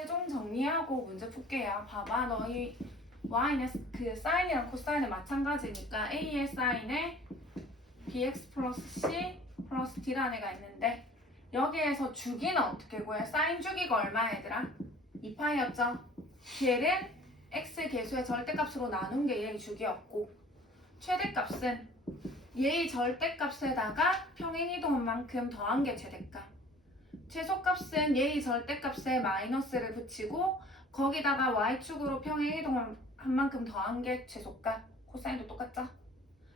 최종 정리하고 문제 풀게요. 봐봐, 너희 y는 그 사인이랑 코사인은 마찬가지니까 a의 사인에 bx 플러스 c 플러스 d라는 애가 있는데 여기에서 주기는 어떻게 구해? 사인 주기가 얼마야 얘들아? 2파이였죠? 걔를 x 계수의 절대값으로 나눈 게 얘의 주기였고 최대값은 얘의 절대값에다가 평행이동한 만큼 더한 게 최대값. 최소값은 얘의 절대값에 마이너스를 붙이고 거기다가 y축으로 평행이동한 만큼 더한 게 최소값. 코사인도 똑같죠?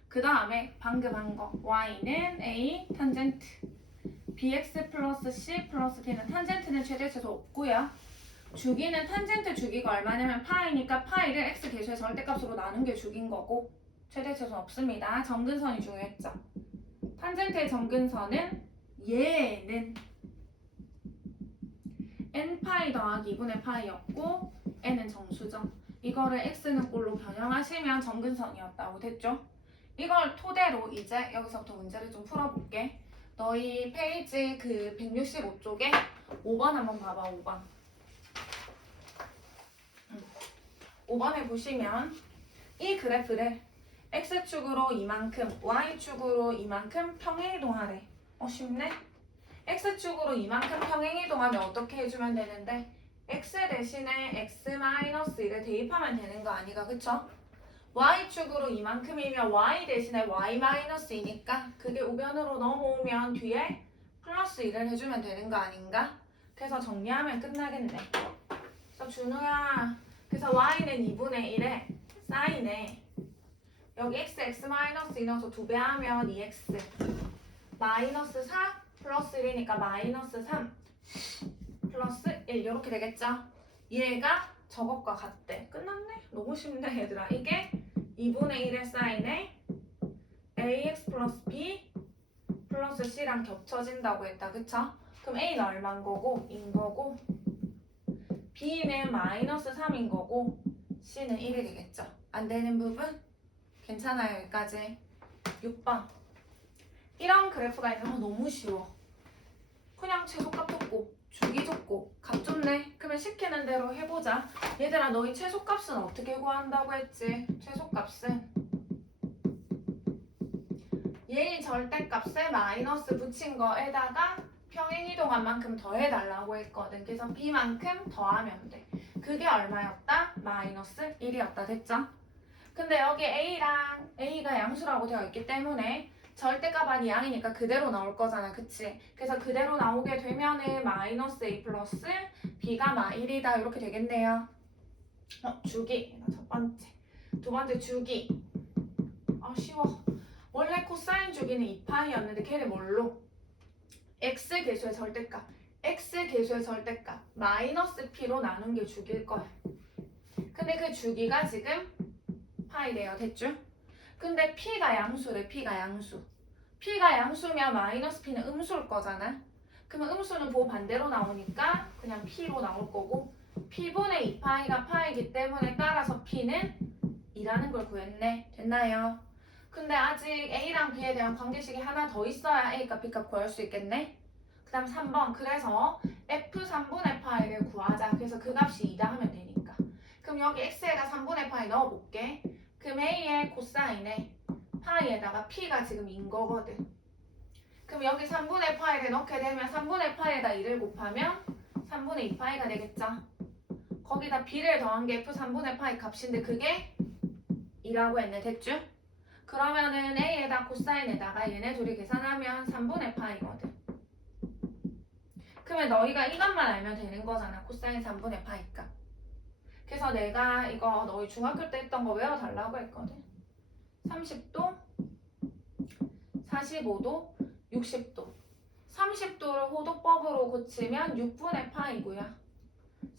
그 다음에 방금 한 거 y는 a 탄젠트 bx 플러스 c 플러스 d는 탄젠트는 최대 최소 없고요. 주기는 탄젠트 주기가 얼마냐면 파이니까 파이를 x 계수의 절대값으로 나눈 게 주기인 거고 최대 최소 없습니다. 점근선이 중요했죠. 탄젠트의 점근선은 얘는 n파이 더하기 2분의 파이였고 n은 정수죠. 이거를 x는 꼴로 변형하시면 점근선이었다고 됐죠? 이걸 토대로 이제 여기서부터 문제를 좀 풀어볼게. 너희 페이지 그 165쪽에 5번 한번 봐봐. 5번 5번에 보시면 이 그래프를 x축으로 이만큼 y축으로 이만큼 평행이동하래. 쉽네? x축으로 이만큼 평행이동하면 어떻게 해주면 되는데 x 대신에 x-1을 대입하면 되는 거 아니가 그쵸? y축으로 이만큼이면 y 대신에 y-2니까 그게 우변으로 넘어오면 뒤에 플러스 1을 해주면 되는 거 아닌가? 그래서 정리하면 끝나겠네. 그래서 준우야, 그래서 y는 2분의 1에 사인에 여기 x-2 넣어서 2배 하면 2x 마이너스 4 플러스 1이니까 마이너스 3 플러스 1 이렇게 되겠죠? 얘가 저것과 같대. 끝났네? 너무 쉽네 얘들아. 이게 2분의 1의 사인에 ax 플러스 b 플러스 c랑 겹쳐진다고 했다. 그쵸? 그럼 a는 얼마인 거고? 인 거고 b는 마이너스 3인 거고 c는 1이 되겠죠? 안 되는 부분? 괜찮아요. 여기까지. 6번 이런 그래프가 있는 거 너무 쉬워. 그냥 최소값 줬고 주기 줬고 값 줬네. 그러면 시키는 대로 해보자. 얘들아 너희 최소값은 어떻게 구한다고 했지? 최소값은 얘의 절대값에 마이너스 붙인 거에다가 평행이동한 만큼 더해달라고 했거든. 그래서 b만큼 더하면 돼. 그게 얼마였다? 마이너스 1이었다. 됐죠? 근데 여기 a가 양수라고 되어 있기 때문에 절대값 아니 양이니까 그대로 나올 거잖아. 그치? 그래서 그대로 나오게 되면은 마이너스 a 플러스 b가 마1이다 이렇게 되겠네요. 주기. 첫 번째. 두 번째 주기. 쉬워. 원래 코사인 주기는 2파이였는데 걔를 뭘로? x 계수의 절대값. x 계수의 절대값. 마이너스 p로 나눈 게 주기일 거야. 근데 그 주기가 지금 파이래요. 됐죠? 근데 p가 양수래. p가 양수. p가 양수면 마이너스 p는 음수일 거잖아. 그러면 음수는 보 반대로 나오니까 그냥 p로 나올 거고 p분의 2파이가 파이기 때문에 따라서 p는 2라는 걸 구했네. 됐나요? 근데 아직 a랑 b에 대한 관계식이 하나 더 있어야 a값 b값 구할 수 있겠네. 그 다음 3번 그래서 f3분의 파이를 구하자. 그래서 그 값이 2다 하면 되니까. 그럼 여기 x에다 3분의 파이 넣어볼게. 그럼 a의 코사인에 파이에다가 p가 지금 인 거거든. 그럼 여기 3분의 파이를 넣게 되면 3분의 파이에다 2를 곱하면 3분의 2파이가 되겠죠. 거기다 b를 더한 게 f3분의 파이 값인데 그게 2라고 했네. 됐죠? 그러면은 a에다 코사인에다가 얘네 둘이 계산하면 3분의 파이거든. 그러면 너희가 이것만 알면 되는 거잖아. 코사인 3분의 파이 값. 그래서 내가 이거 너희 중학교 때 했던 거 외워달라고 했거든. 30도, 45도, 60도. 30도를 호도법으로 고치면 6분의 파이고요.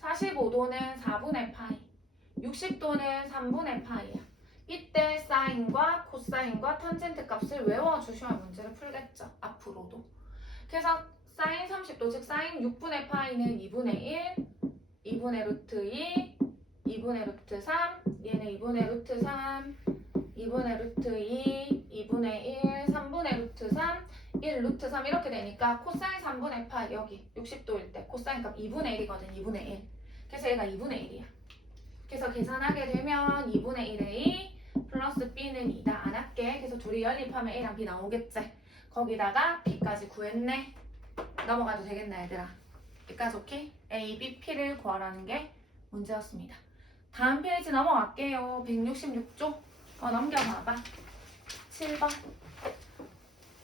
45도는 4분의 파이. 60도는 3분의 파이야. 이때 사인과 코사인과 탄젠트 값을 외워주셔야 문제를 풀겠죠. 앞으로도. 그래서 사인 30도 즉 사인 6분의 파이는 2분의 1, 2분의 루트 2, 2분의 루트 3, 얘는 2분의 루트 3, 2분의 루트 2, 2분의 1, 3분의 루트 3, 1 루트 3 이렇게 되니까 코사인 3분의 파이 여기 60도일 때 코사인 값 2분의 1이거든. 2분의 1. 그래서 얘가 2분의 1이야. 그래서 계산하게 되면 2분의 1에 2 플러스 b는 2다. 안 할게. 그래서 둘이 연립하면 a랑 b 나오겠지. 거기다가 b까지 구했네. 넘어가도 되겠나 얘들아. 여기까지 오케이? a, b, p를 구하라는 게 문제였습니다. 다음 페이지 넘어갈게요. 166쪽. 넘겨봐봐. 7번.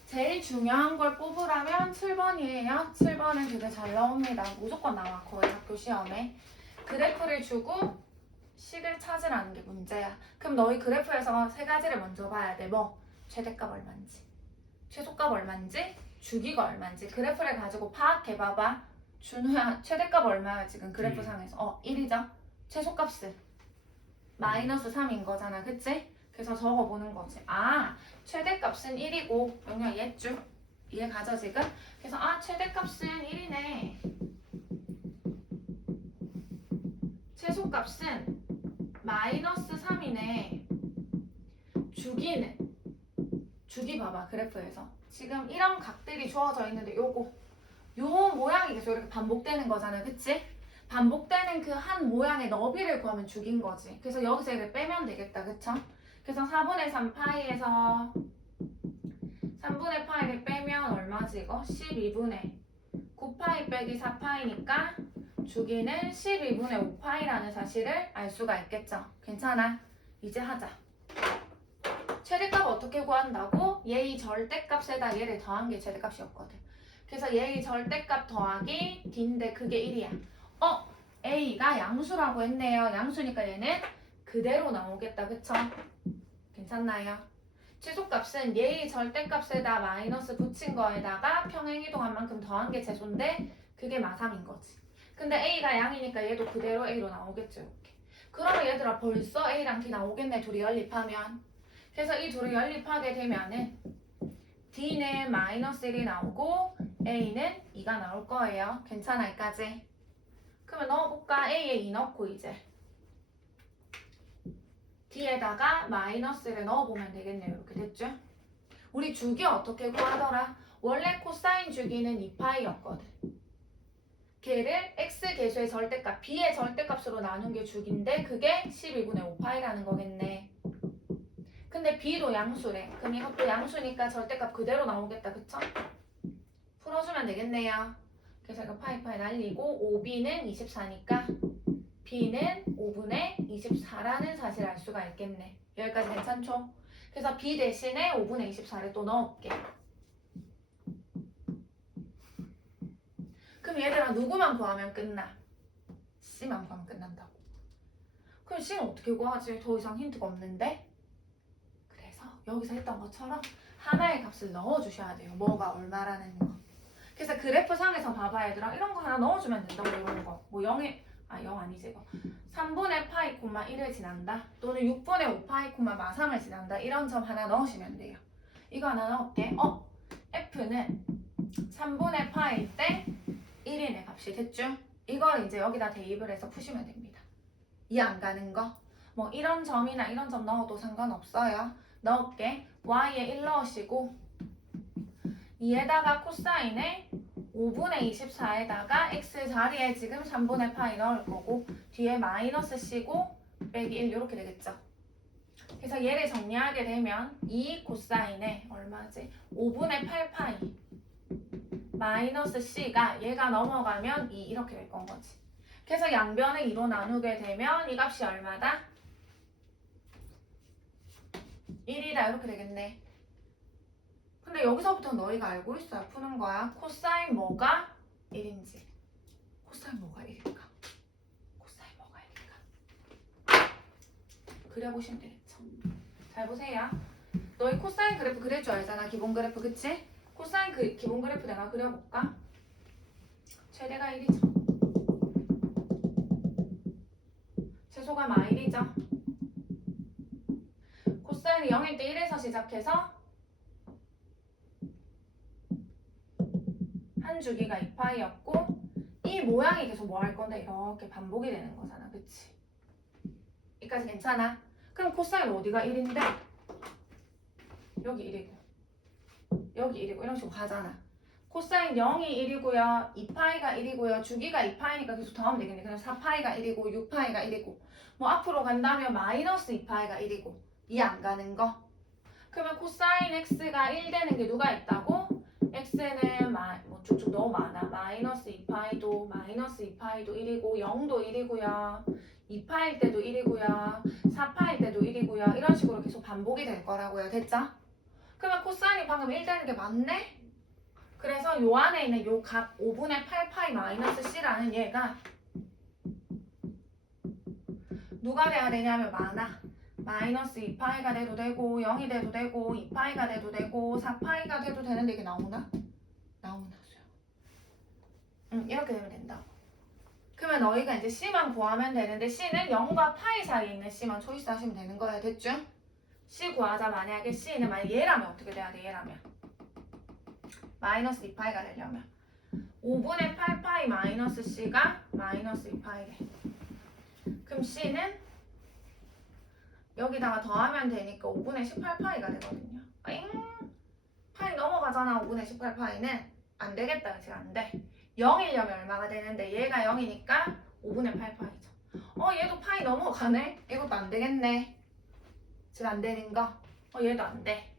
제일 중요한 걸 뽑으라면 7번이에요. 7번은 되게 잘 나옵니다. 무조건 나와. 거의 학교 시험에. 그래프를 주고 식을 찾으라는 게 문제야. 그럼 너희 그래프에서 세 가지를 먼저 봐야 돼. 뭐? 최대값 얼마인지, 최소값 얼마인지, 주기가 얼마인지. 그래프를 가지고 파악해봐봐. 준우야, 최대값 얼마야 지금 그래프상에서? 1이죠. 최소값은 마이너스 3인 거잖아. 그치? 그래서 적어보는 거지. 아, 최대값은 1이고 영역 이해했죠? 이해 가져 지금? 그래서 최대값은 1이네. 최소값은 마이너스 3이네. 주기 봐봐 그래프에서 지금 이런 각들이 주어져 있는데 요 모양이 계속 이렇게 반복되는 거잖아. 그치? 반복되는 그 한 모양의 너비를 구하면 주기인 거지. 그래서 여기서 이렇게 빼면 되겠다. 그쵸? 그래서 4분의 3 파이에서 3분의 파이를 빼면 얼마지 이거? 12분의 9파이 빼기 4파이니까 주기는 12분의 5파이라는 사실을 알 수가 있겠죠. 괜찮아? 이제 하자. 최대값 어떻게 구한다고? 얘의 절대값에다 얘를 더한 게 최대값이었거든. 그래서 얘의 절대값 더하기 D인데 그게 1이야. A가 양수라고 했네요. 양수니까 얘는 그대로 나오겠다. 그쵸? 괜찮나요? 최소값은 얘의 절대값에다 마이너스 붙인 거에다가 평행이동한 만큼 더한 게 최소인데 그게 마삼인 거지. 근데 A가 양이니까 얘도 그대로 A로 나오겠죠. 이렇게. 그러면 얘들아 벌써 A랑 D 나오겠네. 둘이 연립하면. 그래서 이 둘을 연립하게 되면은 D는 마이너스 1이 나오고 A는 2가 나올 거예요. 괜찮아 여기까지? 그러면 넣어볼까? A에 2 넣고 이제 D에다가 마이너스를 넣어보면 되겠네요. 이렇게 됐죠? 우리 주기 어떻게 구하더라? 원래 코사인 주기는 2파이였거든. 걔를 x 계수의 절대값, b의 절대값으로 나눈 게 주기인데 그게 12분의 5파이라는 거겠네. 근데 b도 양수래. 그럼 이것도 양수니까 절대값 그대로 나오겠다. 그쵸? 풀어주면 되겠네요. 그래서 이거 파이파이 날리고 5b는 24니까 b는 5분의 24라는 사실을 알 수가 있겠네. 여기까지 괜찮죠? 그래서 b 대신에 5분의 24를 또 넣을게. 그럼 얘들아 누구만 구하면 끝나? C만 구하면 끝난다고. 그럼 C는 어떻게 구하지? 더 이상 힌트가 없는데? 그래서 여기서 했던 것처럼 하나의 값을 넣어주셔야 돼요. 뭐가 얼마라는 거. 그래서 그래프 상에서 봐봐 얘들아. 이런 거 하나 넣어주면 된다고. 이런 거. 뭐 0 아니지 이거. 3분의 파이 콤마 1을 지난다. 또는 6분의 5 파이 콤마 마3을 지난다. 이런 점 하나 넣으시면 돼요. 이거 하나 넣을게. F는 3분의 파일 때 1인의 값이 됐죠? 이걸 이제 여기다 대입을 해서 푸시면 됩니다. 이해 안 가는 거? 뭐 이런 점이나 이런 점 넣어도 상관없어요. 넣을게. y에 1 넣으시고 2에다가 코사인에 5분의 24에다가 x 자리에 지금 3분의 파이 넣을 거고 뒤에 마이너스 C고 빼기 1 이렇게 되겠죠. 그래서 얘를 정리하게 되면 2 코사인에 얼마지? 5분의 8파이 마이너스 C가 얘가 넘어가면 2 이렇게 될 건 거지. 그래서 양변을 2로 나누게 되면 이 값이 얼마다? 1이다 이렇게 되겠네. 근데 여기서부터 너희가 알고 있어야 푸는 거야. 코사인 뭐가 1인지. 코사인 뭐가 1일까? 코사인 뭐가 1일까? 그려보시면 되겠죠. 잘 보세요. 너희 코사인 그래프 그릴 줄 알잖아. 기본 그래프 그치? 코사인 기본 그래프 내가 그려볼까? 최대가 1이죠. 최소가 마1이죠. 코사인이 0일 때 1에서 시작해서 한 주기가 2파이였고 이 모양이 계속 뭐 할 건데 이렇게 반복이 되는 거잖아. 그치? 여기까지 괜찮아? 그럼 코사인 어디가 1인데? 여기 1이고 여기 1이고 이런 식으로 가잖아. 코사인 0이 1이고요. 2파이가 1이고요. 주기가 2파이니까 계속 더하면 되겠네. 그냥 4파이가 1이고 6파이가 1이고 뭐 앞으로 간다면 마이너스 2파이가 1이고 이 안 가는 거. 그러면 코사인 x가 1 되는 게 누가 있다고? x는 뭐 쭉쭉 너무 많아. 마이너스 2파이도 마이너스 2파이도 1이고 0도 1이고요. 2파일 때도 1이고요. 4파일 때도 1이고요. 이런 식으로 계속 반복이 될 거라고요. 됐죠? 그러면 코사인이 방금 1 되는 게 맞네? 그래서 요 안에 있는 요 값 5분의 8파이 마이너스 c라는 얘가 누가 돼야 되냐면 많아. 마이너스 2파이가 돼도 되고 0이 돼도 되고 2파이가 돼도 되고 4파이가 돼도 되는데 이게 나오나? 나오나? 이렇게 되면 된다고. 그러면 너희가 이제 c만 구하면 되는데 c는 0과 파이 사이에 있는 c만 초이스 하시면 되는 거예요. 됐죠? c 구하자. 만약에 c는 만약 얘라면 어떻게 돼야 돼? 얘라면 마이너스 2파이가 되려면 5분의 8파이 마이너스 c가 마이너스 2파이래. 그럼 c는 여기다가 더하면 되니까 5분의 18파이가 되거든요. 잉? 파이 넘어가잖아. 5분의 18파이는 안 되겠다. 그치? 안 돼. 0이려면 얼마가 되는데 얘가 0이니까 5분의 8파이죠. 얘도 파이 넘어가네? 이것도 안 되겠네. 지금 안 되는 거? 얘도 안 돼.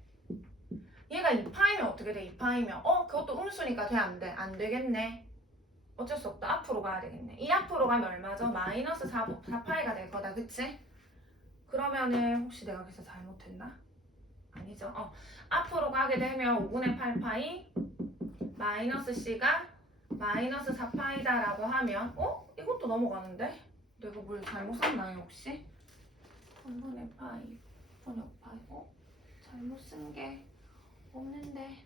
얘가 2파이면 어떻게 돼? 2파이면 그것도 음수니까 돼? 안 돼? 안 되겠네. 어쩔 수 없다. 앞으로 가야 되겠네. 이 앞으로 가면 얼마죠? 마이너스 4파이가 될 거다. 그치? 그러면은 혹시 내가 계산 잘못했나? 아니죠. 앞으로 가게 되면 5분의 8파이 마이너스 c가 마이너스 4파이다 라고 하면 이것도 넘어가는데? 내가 뭘 잘못 썼나요 혹시? 3분의 파이 6분의 5파이 잘못 쓴 게 없는데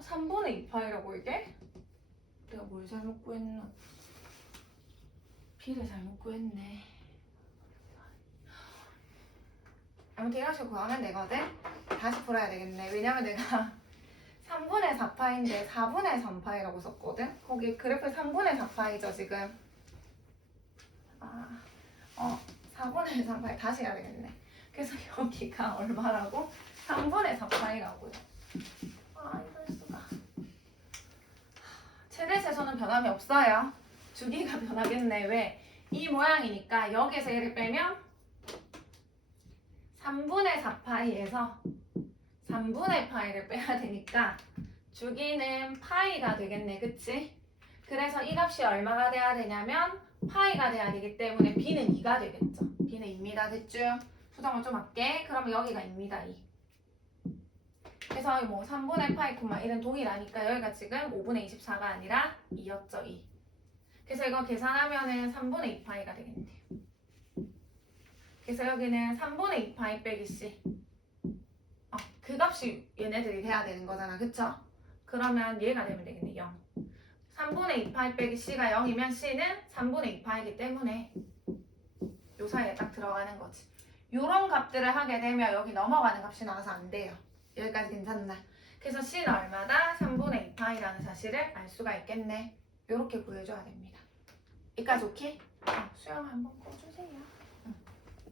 3분의 2파이라고 이게? 내가 뭘 잘못 구했나? B를 잘못 구했네. 아무튼 이런 식으로 구하면 되거든? 다시 풀어야 되겠네. 왜냐면 내가 3분의 4파인데 4분의 3파이라고 썼거든? 거기 그래프 3분의 4파이죠 지금? 4분의 3파이 다시 해야 되겠네. 그래서 여기가 얼마라고? 3분의 4파이라고요. 이럴 수가. 최대 최소는 변함이 없어요. 주기가 변하겠네. 왜? 이 모양이니까 여기에서 얘를 빼면 3분의 4파이에서 3분의 파이를 빼야 되니까 주기는 파이가 되겠네. 그치? 그래서 이 값이 얼마가 돼야 되냐면 파이가 돼야 되기 때문에 b는 2가 되겠죠. b는 2입니다. 됐죠? 수정을 좀 할게. 그러면 여기가 2입니다. 2. 그래서 뭐 3분의 파이, 1은 동일하니까 여기가 지금 5분의 24가 아니라 2였죠. 2. 그래서 이거 계산하면은 3분의 2파이가 되겠네요. 그래서 여기는 3분의 2파이 빼기 c. 그 값이 얘네들이 돼야 되는 거잖아. 그쵸? 그러면 얘가 되면 되겠네. 0. 3분의 2파이 빼기 c가 0이면 c는 3분의 2파이기 때문에 요 사이에 딱 들어가는 거지. 요런 값들을 하게 되면 여기 넘어가는 값이 나와서 안 돼요. 여기까지 괜찮나? 그래서 c는 얼마다? 3분의 2파이라는 사실을 알 수가 있겠네. 요렇게 구해줘야 됩니다. 여기까지 오케이? 수영 한번 꺼주세요.